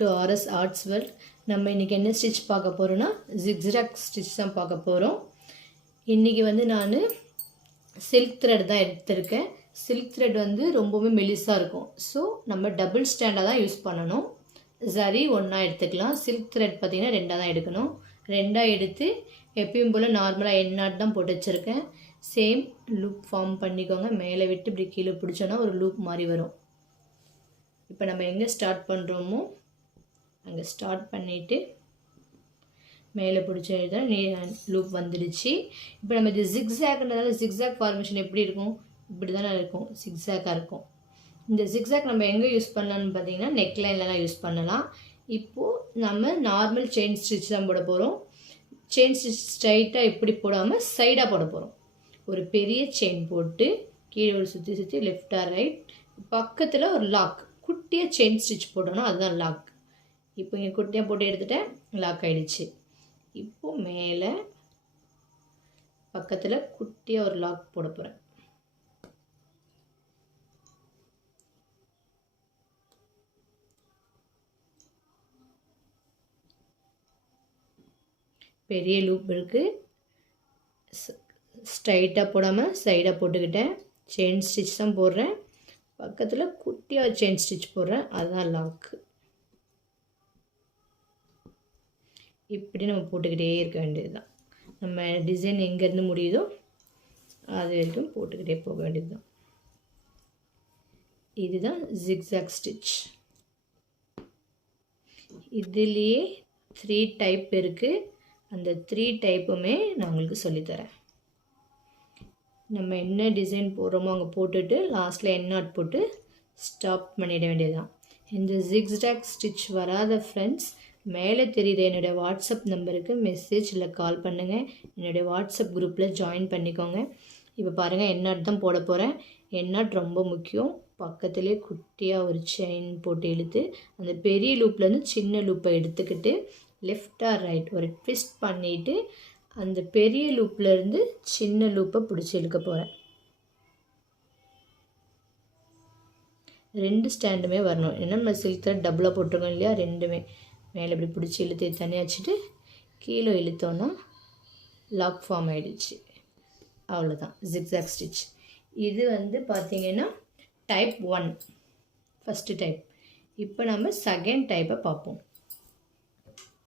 To RS arts world. நம்ம இன்றைக்கி என்ன ஸ்டிச் பார்க்க போகிறோன்னா ஜிக்ஸாக் ஸ்டிச் தான் பார்க்க போகிறோம். இன்றைக்கி வந்து நான் சில்க் த்ரெட் தான் எடுத்திருக்கேன். சில்க் த்ரெட் வந்து ரொம்பவே மெலிசாக இருக்கும். ஸோ நம்ம டபுள் ஸ்டாண்டாக தான் யூஸ் பண்ணணும். சரி ஒன்றா எடுத்துக்கலாம். சில்க் த்ரெட் பார்த்திங்கன்னா 2ஆக தான் எடுக்கணும். 2ஆக எடுத்து எப்பயும் போல் நார்மலாக எண்ணாட் தான் போட்டு வச்சுருக்கேன். சேம் லூப் ஃபார்ம் பண்ணிக்கோங்க. மேலே விட்டு இப்படி கீழே பிடிச்சோன்னா ஒரு லூப் மாதிரி வரும். இப்போ நம்ம எங்கே ஸ்டார்ட் பண்ணுறோமோ அங்கே ஸ்டார்ட் பண்ணிவிட்டு மேலே பிடிச்ச லூப் வந்துடுச்சு. இப்போ நம்ம இது ஜிக்ஸாக்ன்றதால ஜிக்ஸாக் ஃபார்மேஷன் எப்படி இருக்கும்? இப்படி தானே இருக்கும், ஜிக்ஸாக்காக இருக்கும். இந்த ஜிக்ஸாக் நம்ம எங்கே யூஸ் பண்ணலான்னு பார்த்தீங்கன்னா நெக்லைன்லலாம் யூஸ் பண்ணலாம். இப்போது நம்ம நார்மல் செயின் ஸ்டிச் தான் போட போகிறோம். செயின் ஸ்டிச் ஸ்ட்ரைட்டாக இப்படி போடாமல் சைடாக போட போகிறோம். ஒரு பெரிய செயின் போட்டு கீழே ஒரு சுற்றி சுற்றி லெஃப்ட் ஆர் ரைட், பக்கத்தில் ஒரு லாக், குட்டியாக செயின் ஸ்டிச் போட்டோன்னா அதுதான் லாக். இப்போ இங்கே குட்டியாக போட்டு எடுத்துட்டேன், லாக் ஆகிடுச்சு. இப்போது மேலே பக்கத்தில் குட்டியாக ஒரு லாக் போட போகிறேன். பெரிய லூப் இருக்குது. ஸ்ட்ரைட்டாக போடாமல் சைடாக போட்டுக்கிட்டேன். செயின் ஸ்டிச் தான் போடுறேன். பக்கத்தில் குட்டியாக செயின் ஸ்டிச் போடுறேன், அதுதான் லாக்கு. இப்படி நம்ம போட்டுக்கிட்டே இருக்க வேண்டியது தான். நம்ம டிசைன் எங்கேருந்து முடியுதோ அது வரைக்கும் போட்டுக்கிட்டே போக வேண்டியது தான். இதுதான் ஜிக்ஸாக் ஸ்டிச். இதுலேயே 3 டைப் இருக்குது. அந்த 3 டைப்புமே நான் உங்களுக்கு சொல்லித்தரேன். நம்ம என்ன டிசைன் போடுறோமோ அங்கே போட்டுட்டு லாஸ்ட்டில் எண்ணாட் போட்டு ஸ்டாப் பண்ணிட வேண்டியது தான். இந்த ஜிக்ஸாக் ஸ்டிச் வராத ஃப்ரெண்ட்ஸ் மேலே தெரியுற என்னுடைய வாட்ஸ்அப் நம்பருக்கு மெசேஜ் இல்லை கால் பண்ணுங்கள். என்னுடைய வாட்ஸ்அப் குரூப்பில் ஜாயின் பண்ணிக்கோங்க. இப்போ பாருங்கள் எண்ணாட் தான் போட போகிறேன். எண்ணாட் ரொம்ப முக்கியம். பக்கத்துலேயே குட்டியாக ஒரு செயின் போட்டு இழுத்து அந்த பெரிய லூப்லேருந்து சின்ன லூப்பை எடுத்துக்கிட்டு லெஃப்ட் ஆர் ரைட் ஒரு ட்விஸ்ட் பண்ணிவிட்டு அந்த பெரிய லூப்லேருந்து சின்ன லூப்பை பிடிச்சி இழுக்க போகிறேன். 2 ஸ்டாண்டுமே வரணும். ஏன்னா நம்ம சில்க் த்ரெட் டபுளாக போட்டிருக்கோம் இல்லையா, 2மே மேலே இப்படி பிடிச்சி இழுத்து தனியாக வச்சுட்டு கீழே இழுத்தோன்னா லாக் ஃபார்ம் ஆகிடுச்சு. அவ்வளோதான் ஜிக்ஸாக் ஸ்டிச். இது வந்து பார்த்திங்கன்னா டைப் 1 ஃபஸ்ட்டு டைப். இப்போ நம்ம செகண்ட் டைப்பை பார்ப்போம்.